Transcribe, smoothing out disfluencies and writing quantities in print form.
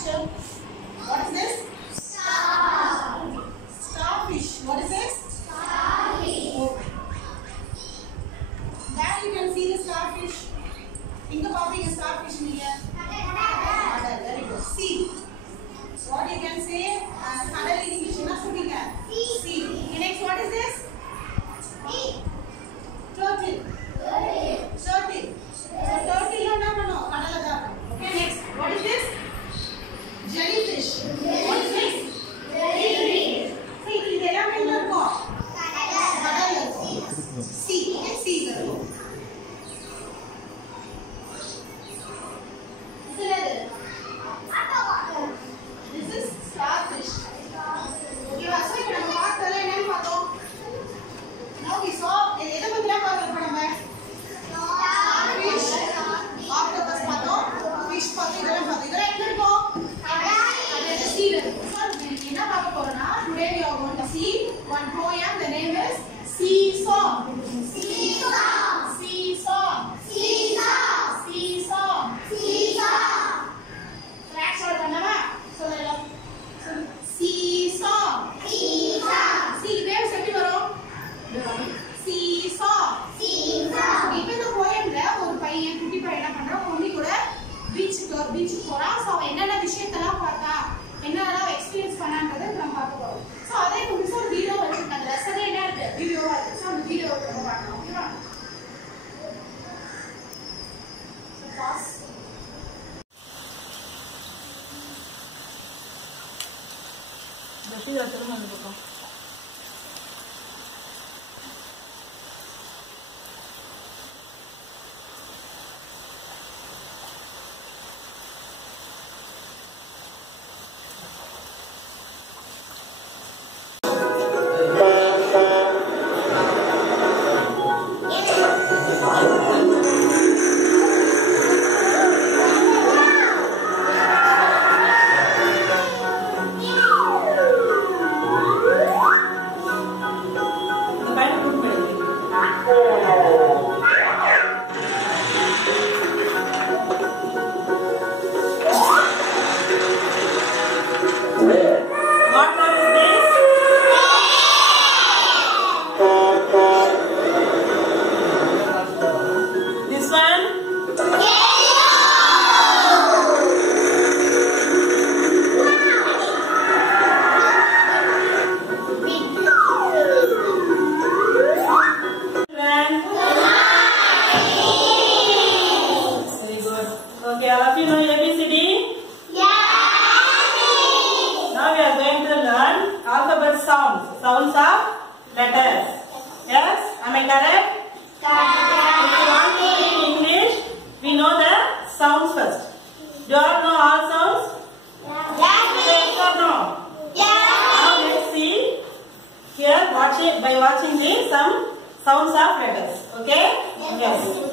picture? What is this? Star. Starfish. What is this? Starfish. Okay. There you can see the starfish. Inga paapinga starfish niya. Kadal. Very good. Sea. What you can say? Kadal in English enna solringa? Sea. Next, what is this? Turtle. Turtle. So turtle lo na mano kadala da. Okay, next. What is this? Jellyfish. What is this? Jellyfish. See, idella ella irukku. Kadal irukku. Sea. Okay, sea irukku. This is starfish. Okay, so ipo nama paathala enna paathom? Now we saw edha pathila paathalam nama starfish, octopus paathom, fish paathom, idella paathom. Idella enna irukku? Adha sea irukku. So enna paaka porona, today we are going to see one poem. The name is Sea Song. Sea Song. Sea Song. Sea Song. Sea Song. Sea Song. Tracks or kannava? Solla. Sea Song. Sea Song. Sea waves eppadi varum? Sea Song. Sea Song. இப்போ இந்த poemல ஒரு பையன் குட்டி பையன் என்ன பண்றான்? பொண்ணு கூட பீச் போறான். சோ அவன் என்னென்ன விஷயத்தெல்லாம் பார்த்தா, என்னெல்லாம் எக்ஸ்பீரியன்ஸ் பண்ணான்றதை நம்ம பார்க்க போறோம். சோ அதே புதுசா ஒரு வீடியோ வச்சிருக்காங்க. லெசனே என்ன இருக்கு? வீடியோவா இருக்கு. சோ அந்த வீடியோவை நம்ம பார்க்கலாம். ஓகேவா? So boss. Deixa eu ir terminando um pouco. Sounds of letters. Yes? Am I correct? Correct. If you want to read English, we know the sounds first. Do you all know all sounds? Yes or no? Yes. Now let's see here by watching some sounds of letters. Okay? Yes.